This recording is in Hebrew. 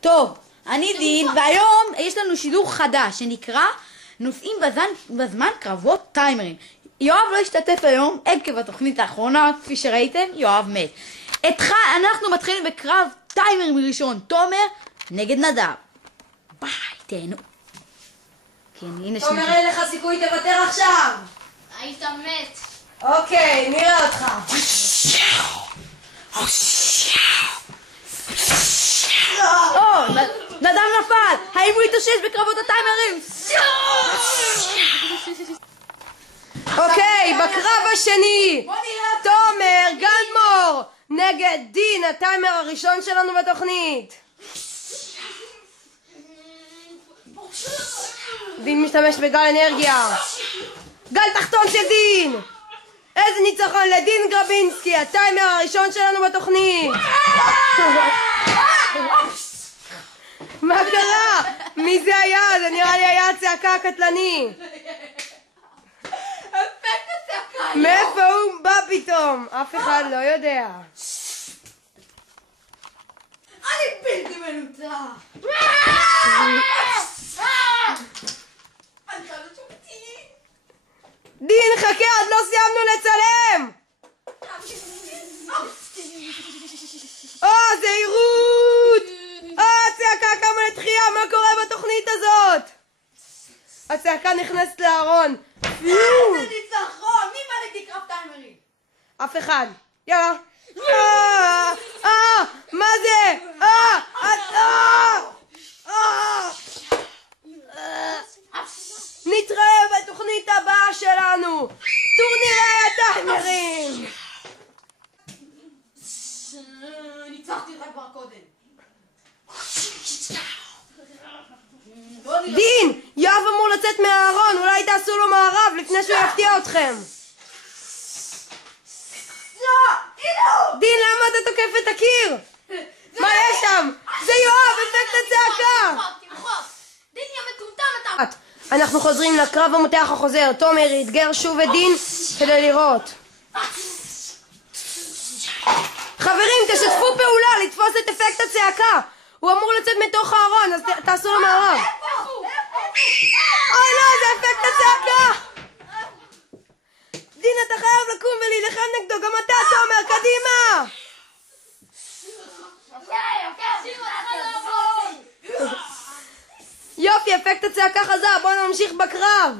טוב, אני דין, והיום יש לנו שידור חדש שנקרא נוסעים בזמן קרבות טיימרים. יואב לא השתתף היום עקב התוכנית האחרונה, כפי שראיתם, יואב מת. אנחנו מתחילים בקרב טיימרים ראשון, תומר נגד נדב. ביי, תהנו. כן, הנה שנייה. תומר, אין לך סיכוי, תוותר עכשיו. היית מת. אוקיי, נראה אותך. נדב נפל! האם הוא יתאושש בקרבות הטיימרים? אוקיי, בקרב השני תומר גלמור נגד דין, הטיימר הראשון שלנו בתוכנית. דין משתמש בגל אנרגיה. גל תחתון של דין. איזה ניצחון לדין גרבינסקי, הטיימר הראשון שלנו בתוכנית. מה קרה? מי זה היה? זה נראה לי היה הצעקה הקטלני. מאיפה הוא בא פתאום? אף אחד לא יודע. אני בלתי מנותק. דין, חכה, עוד לא סיימנו לצלם. זהירות! הצעקה קמה לתחייה, מה קורה בתוכנית הזאת? הצעקה נכנסת לארון. איזה ניצחון! מי בא נגדי קרב טיימרים? אף אחד. יאללה. מה זה? נתראה בתוכנית הבאה שלנו, טורנירי הטיימרים. ניצחתי אותך כבר קודם. דין, יואב אמור לצאת מהארון, אולי תעשו לו מערב לפני שהוא יפתיע אתכם. דין, למה אתה תוקף את הקיר? מה יש שם? זה יואב, אפקט הצעקה. דין, יא מטומטם אתה. אנחנו חוזרים לקרב המותח החוזר. תומר יתגר שוב את דין כדי לראות. חברים, תשתפו פעולה לתפוס את אפקט הצעקה. הוא אמור לצאת מתוך הארון, אז תעשו לו מערב. אוי לא, זה אפקט הצעקה. דין, אתה חייב לקום ולהילחם נגדו, גם אתה תומר, קדימה. יופי, אפקט הצעקה חזר, בואו נמשיך בקרב.